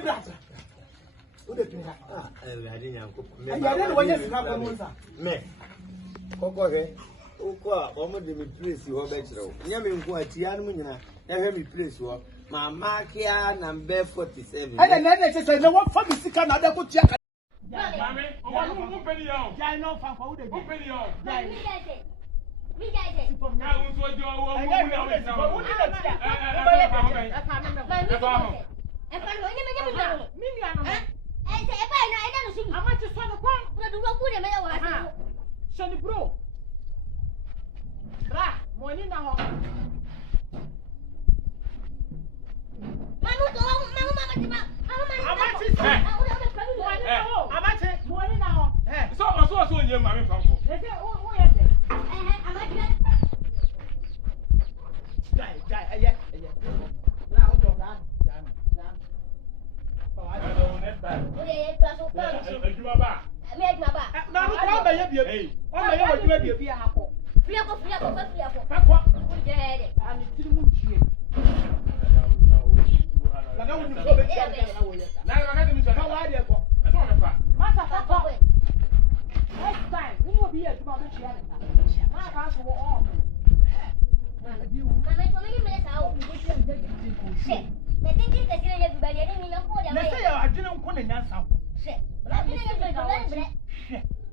bra. Who the pin? I didn't go. I don't want to have one. Me. Coco, almost the place you are better. Yamin go at Yanmina, let me place you. My markia number 47. I don't say no one for the sick another put you. Mammy, open the yard. I know for who they open the yard. Me guys, I was what you are.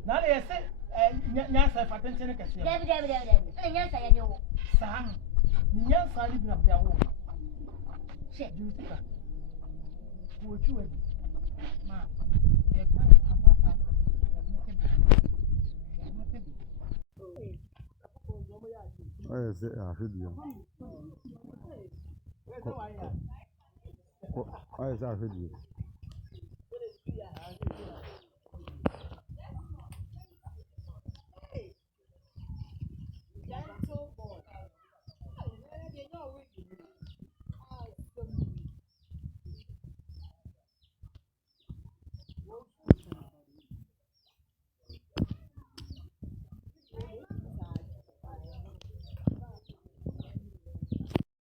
Now they say, Nasa for 10 seconds. Sam, Nyan Sally of their own. Shit, you see that? Would you? Ma, I say, I should be. I should be.